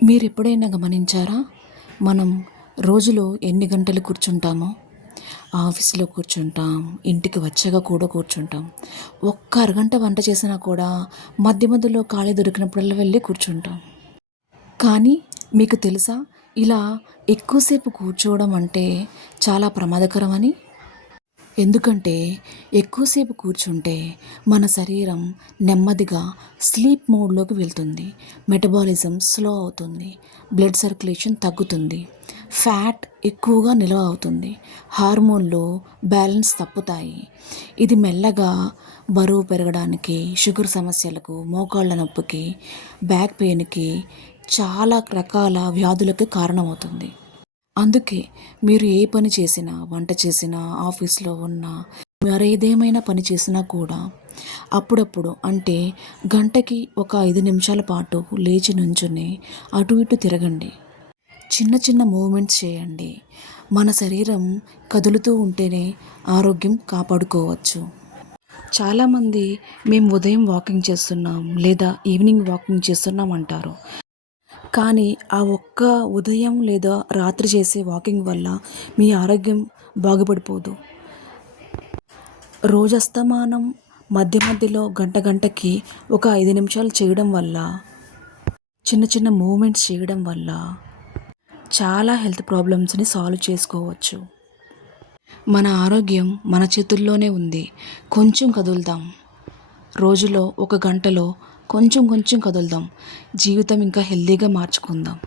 మీరెప్పుడైనా గమనించారా? మనం రోజులో ఎన్ని గంటలు కూర్చుంటామో? ఆఫీస్‌లో కూర్చుంటాం, ఇంటికి వచ్చాక కూడా కూర్చుంటాం. ఒక్క అరగంట వంట చేసినా కూడా మధ్య మధ్యలో ఖాళీ దొరికినప్పుడల్లా వెళ్ళి కూర్చుంటాం. కానీ మీకు తెలుసా? ఇలా ఎక్కువసేపు కూర్చోవడం అంటే చాలా ప్రమాదకరమని? ఎందుకంటే ఎక్కువసేపు కూర్చుంటే మన శరీరం నెమ్మదిగా స్లీప్ మోడ్లోకి వెళ్తుంది. మెటబాలిజం స్లో అవుతుంది. బ్లడ్ సర్క్యులేషన్ తగ్గుతుంది. ఫ్యాట్ ఎక్కువగా నిల్వ అవుతుంది. హార్మోన్లు బ్యాలెన్స్ తప్పుతాయి. ఇది మెల్లగా బరువు పెరగడానికి, షుగర్ సమస్యలకు, మోకాళ్ళ నొప్పికి, బ్యాక్ పెయిన్కి, చాలా రకాల వ్యాధులకు కారణమవుతుంది. అందుకే మీరు ఏ పని చేసినా, వంట చేసినా, ఆఫీస్‌లో ఉన్నా, మరేదేమైనా పని చేసినా కూడా అప్పుడప్పుడు అంటే గంటకి ఒక 5 నిమిషాల పాటు లేచి నుంచుని అటు ఇటు తిరగండి. చిన్న చిన్న మూవ్‌మెంట్స్ చేయండి. మన శరీరం కదులుతూ ఉంటేనే ఆరోగ్యం కాపాడుకోవచ్చు. చాలామంది మేము ఉదయం వాకింగ్ చేస్తున్నాం లేదా ఈవినింగ్ వాకింగ్ చేస్తున్నాం అంటారు. కానీ ఆ ఒక్క ఉదయం లేదా రాత్రి చేసే వాకింగ్ వల్ల మీ ఆరోగ్యం బాగుపడిపోదు. రోజస్తమానం మధ్య మధ్యలో గంట గంటకి ఒక 5 నిమిషాలు చేయడం వల్ల, చిన్న చిన్న మూవ్‌మెంట్స్ చేయడం వల్ల చాలా హెల్త్ ప్రాబ్లమ్స్‌ని సాల్వ్ చేసుకోవచ్చు. మన ఆరోగ్యం మన చేతుల్లోనే ఉంది. కొంచెం కదులుదాం. రోజులో ఒక గంటలో కొంచెం కొంచెం కదులుదాం. జీవితం ఇంకా హెల్తీగా మార్చుకుందాం.